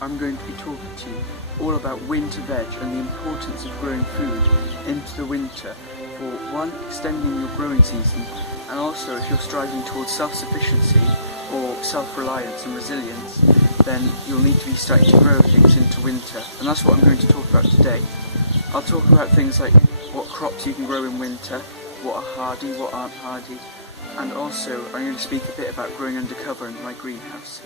I'm going to be talking to you all about winter veg and the importance of growing food into the winter for one, extending your growing season, and also if you're striving towards self-sufficiency or self-reliance and resilience, then you'll need to be starting to grow things into winter, and that's what I'm going to talk about today. I'll talk about things like what crops you can grow in winter, what are hardy, what aren't hardy, and also I'm going to speak a bit about growing under cover in my greenhouse.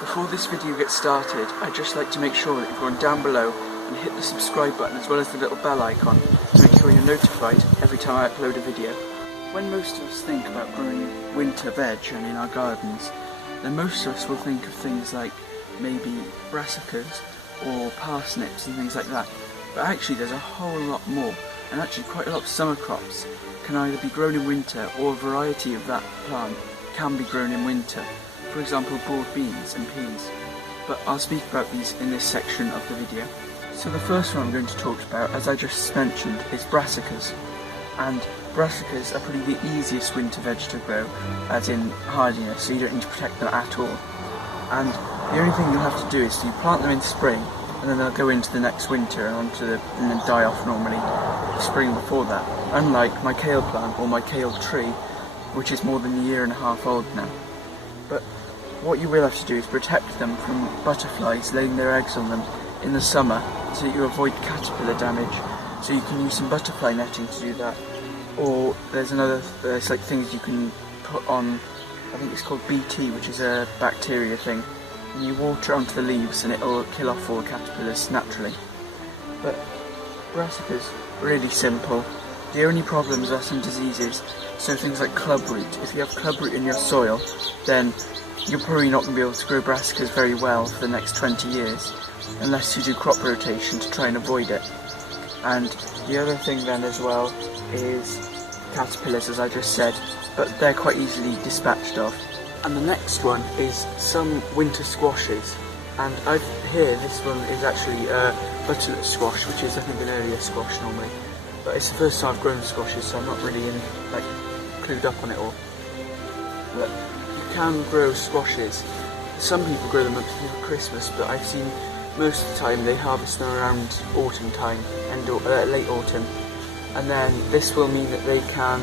Before this video gets started, I'd just like to make sure that you've gone down below and hit the subscribe button as well as the little bell icon to make sure you're notified every time I upload a video. When most of us think about growing winter veg and in our gardens, then most of us will think of things like maybe brassicas or parsnips and things like that. But actually there's a whole lot more, and actually quite a lot of summer crops can either be grown in winter, or a variety of that plant can be grown in winter. For example, broad beans and peas. But I'll speak about these in this section of the video. So the first one I'm going to talk about, as I just mentioned, is brassicas. And brassicas are probably the easiest winter veg to grow, as in hardiness, so you don't need to protect them at all. And the only thing you'll have to do is you plant them in spring, and then they'll go into the next winter and and then die off normally the spring before that. Unlike my kale plant or my kale tree, which is more than a year and a half old now. But what you will have to do is protect them from butterflies laying their eggs on them in the summer, so that you avoid caterpillar damage. So you can use some butterfly netting to do that. Or there's like things you can put on, I think it's called BT, which is a bacteria thing. And you water it onto the leaves and it'll kill off all the caterpillars naturally. But brassicas, really simple. The only problems are some diseases, so things like clubroot. If you have clubroot in your soil, then you're probably not going to be able to grow brassicas very well for the next 20 years, unless you do crop rotation to try and avoid it. And the other thing then as well is caterpillars, as I just said, but they're quite easily dispatched of. And the next one is some winter squashes, and this one is actually butternut squash, which is I think an earlier squash normally, but it's the first time I've grown squashes, so I'm not really clued up on it all. But you can grow squashes. Some people grow them up to Christmas, but I've seen most of the time they harvest them around autumn time, late autumn, and then this will mean that they can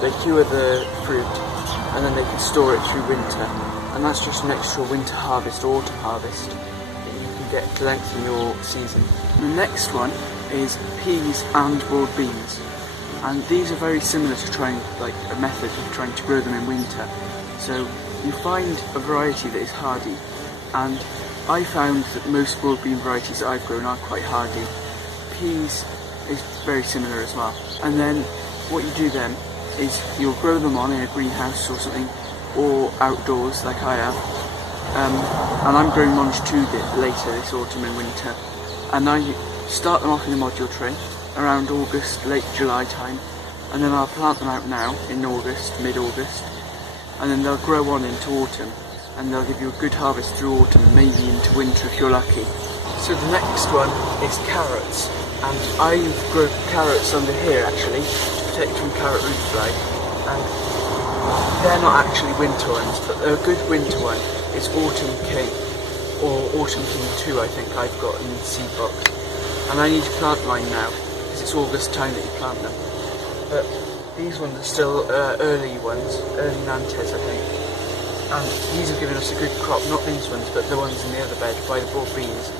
they cure the fruit, and then they can store it through winter, and that's just an extra winter harvest or autumn harvest that you can get to lengthen your season. The next one is peas and broad beans, and these are very similar to a method of trying to grow them in winter. So you find a variety that is hardy, and I found that most broad bean varieties that I've grown are quite hardy. Peas is very similar as well. And then what you do then is you'll grow them on in a greenhouse or something, or outdoors like I have. And I'm growing longitudinally later this autumn and winter. And I start them off in a module tray around August, late July time, and then I'll plant them out now in August, mid-August, and then they'll grow on into autumn, and they'll give you a good harvest through autumn, maybe into winter if you're lucky. So the next one is carrots, and I grow carrots under here actually, to protect from carrot root fly, and they're not actually winter ones, but a good winter one is Autumn King, or Autumn King 2 I think I've got in the seed box, and I need to plant mine now, because it's August time that you plant them. But these ones are still early ones, early Nantes I think. And these have given us a good crop, not these ones, but the ones in the other bed by the broad beans.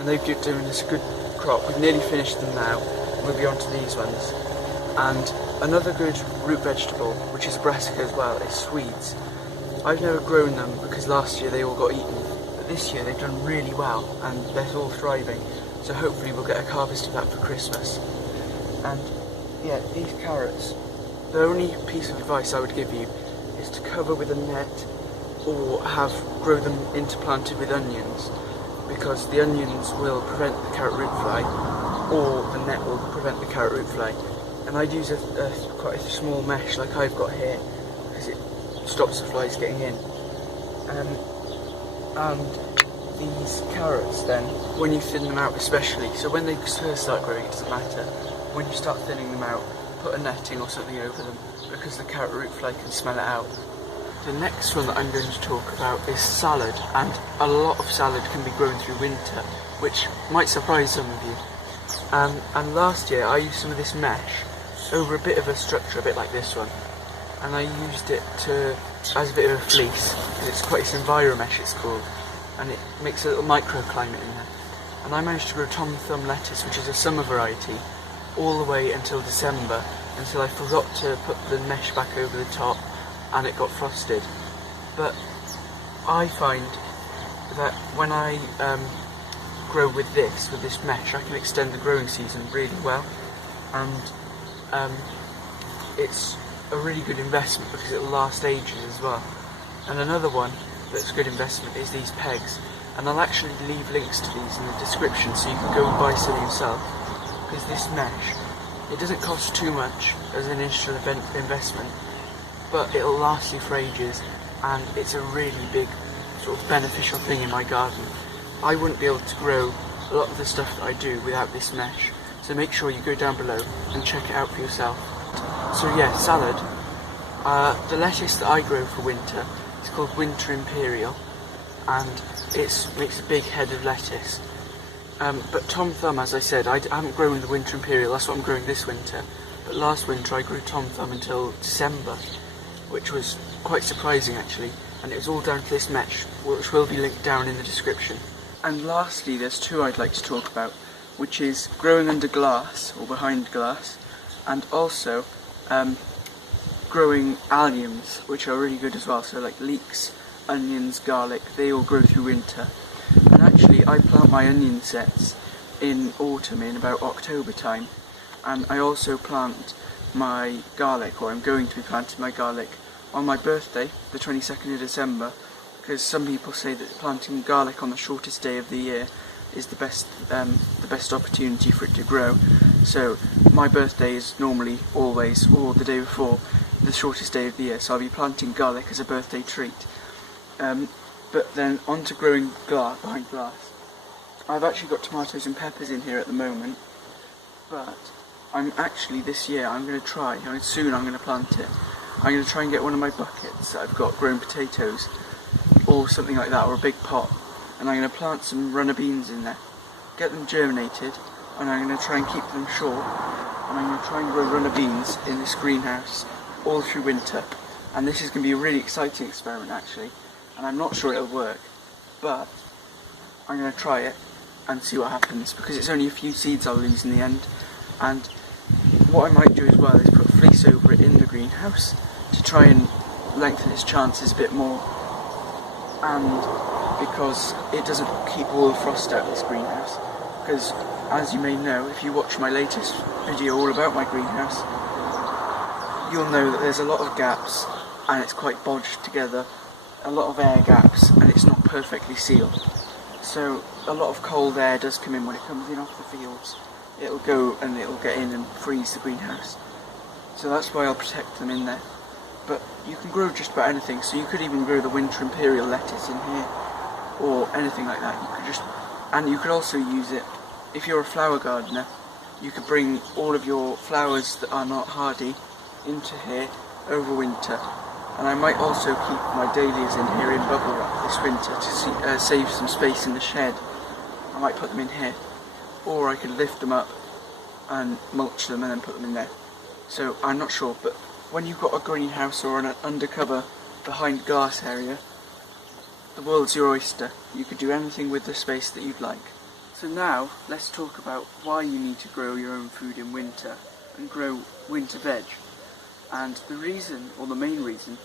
And they've given us a good crop. We've nearly finished them now, and we'll be on to these ones. And another good root vegetable, which is a brassica as well, is Swedes. I've never grown them because last year they all got eaten, but this year they've done really well, and they're all thriving. So hopefully we'll get a harvest of that for Christmas. And yeah, these carrots, the only piece of advice I would give you is to cover with a net, or grow them interplanted with onions, because the onions will prevent the carrot root fly, or the net will prevent the carrot root fly. And I'd use quite a small mesh like I've got here, because it stops the flies getting in. And these carrots then, when you thin them out especially, so when they first start growing it doesn't matter, when you start thinning them out, put a netting or something over them, because the carrot root fly can smell it out. the next one that I'm going to talk about is salad, and a lot of salad can be grown through winter, which might surprise some of you. And last year I used some of this mesh over a bit of a structure, a bit like this one, and I used it as a bit of a fleece. It's Enviromesh it's called, and it makes a little microclimate in there. And I managed to grow Tom Thumb lettuce, which is a summer variety, all the way until December, until I forgot to put the mesh back over the top and it got frosted. But I find that when I grow with this mesh, I can extend the growing season really well, and it's a really good investment because it'll last ages as well. And another one that's a good investment is these pegs, and I'll actually leave links to these in the description so you can go and buy some yourself, because this mesh, it doesn't cost too much as an initial investment, but it'll last you for ages, and it's a really big sort of beneficial thing in my garden. I wouldn't be able to grow a lot of the stuff that I do without this mesh, so make sure you go down below and check it out for yourself. So yeah, salad. The lettuce that I grow for winter is called Winter Imperial, and it makes a big head of lettuce. But Tom Thumb, as I said, I haven't grown the Winter Imperial, that's what I'm growing this winter. But last winter I grew Tom Thumb until December, which was quite surprising actually, and it was all down to this mesh, which will be linked down in the description. And lastly, there's two I'd like to talk about, which is growing under glass, or behind glass, and also growing alliums, which are really good as well, so like leeks, onions, garlic, they all grow through winter. And actually I plant my onion sets in autumn, in about October time, and I also plant my garlic, or I'm going to be planting my garlic, on my birthday, the 22nd of December, because some people say that planting garlic on the shortest day of the year is the best opportunity for it to grow. So my birthday is normally always, or the day before, the shortest day of the year, so I'll be planting garlic as a birthday treat. But then on to growing behind glass. I've actually got tomatoes and peppers in here at the moment, but this year I'm going to try, soon I'm going to plant it. I'm going to try and get one of my buckets that I've got growing potatoes, or something like that, or a big pot, and I'm going to plant some runner beans in there, get them germinated, and I'm going to try and keep them short, and I'm going to try and grow runner beans in this greenhouse all through winter. And this is going to be a really exciting experiment actually, and I'm not sure it'll work, but I'm going to try it and see what happens, because it's only a few seeds I'll lose in the end. And what I might do as well is put fleece over it in the greenhouse to try and lengthen its chances a bit more, and because it doesn't keep all the frost out of this greenhouse. Because as you may know, if you watch my latest video all about my greenhouse, you'll know that there's a lot of gaps and it's quite bodged together, a lot of air gaps, and it's not perfectly sealed. So a lot of cold air does come in when it comes in off the fields. It'll go and it'll get in and freeze the greenhouse. So that's why I'll protect them in there. But you can grow just about anything, so you could even grow the Winter Imperial lettuce in here, or anything like that. And you could also use it, if you're a flower gardener, you could bring all of your flowers that are not hardy into here over winter. And I might also keep my dahlias in here in bubble wrap this winter to save some space in the shed. I might put them in here, or I could lift them up and mulch them and then put them in there. So I'm not sure, but when you've got a greenhouse or an undercover behind glass area, the world's your oyster. You could do anything with the space that you'd like. So now let's talk about why you need to grow your own food in winter and grow winter veg. And the reason, or the main reason,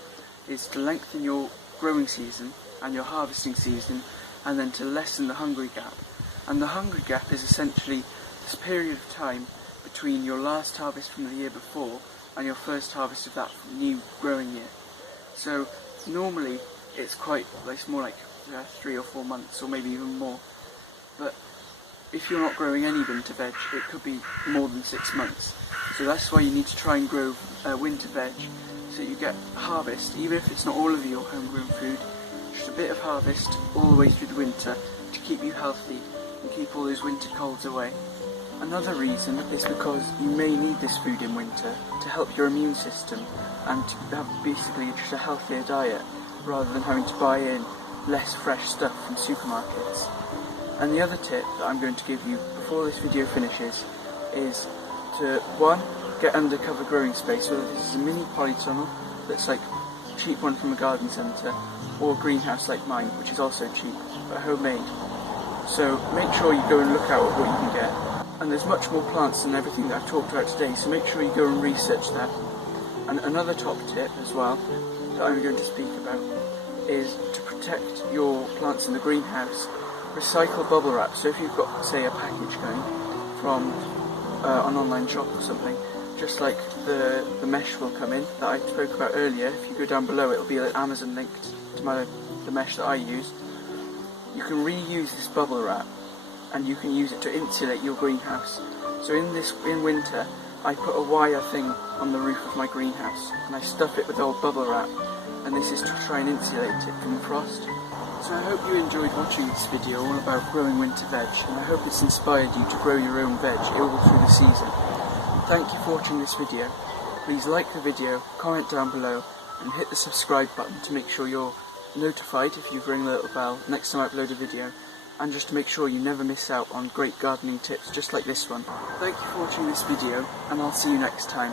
is to lengthen your growing season and your harvesting season, and then to lessen the hungry gap. And the hungry gap is essentially this period of time between your last harvest from the year before and your first harvest of that new growing year. So normally it's more like 3 or 4 months, or maybe even more. But if you're not growing any winter veg, it could be more than 6 months. So that's why you need to try and grow winter veg, so you get harvest, even if it's not all of your homegrown food, just a bit of harvest all the way through the winter to keep you healthy and keep all those winter colds away. Another reason is because you may need this food in winter to help your immune system and to have basically just a healthier diet rather than having to buy in less fresh stuff from supermarkets. And the other tip that I'm going to give you before this video finishes is to, one, get undercover growing space, whether this is a mini polytunnel that's like a cheap one from a garden centre, or a greenhouse like mine, which is also cheap but homemade. So make sure you go and look out at what you can get. And there's much more plants than everything that I've talked about today, so make sure you go and research that. And another top tip as well that I'm going to speak about is to protect your plants in the greenhouse. Recycle bubble wrap. So if you've got, say, a package going from an online shop or something, just like the mesh will come in that I spoke about earlier. If you go down below, it'll be an Amazon linked to the mesh that I use. You can reuse this bubble wrap, and you can use it to insulate your greenhouse. So in winter, I put a wire thing on the roof of my greenhouse, and I stuff it with old bubble wrap, and this is to try and insulate it from the frost. So I hope you enjoyed watching this video all about growing winter veg, and I hope it's inspired you to grow your own veg all through the season. Thank you for watching this video. Please like the video, comment down below, and hit the subscribe button to make sure you're notified if you've ring the little bell next time I upload a video, and just to make sure you never miss out on great gardening tips just like this one. Thank you for watching this video, and I'll see you next time.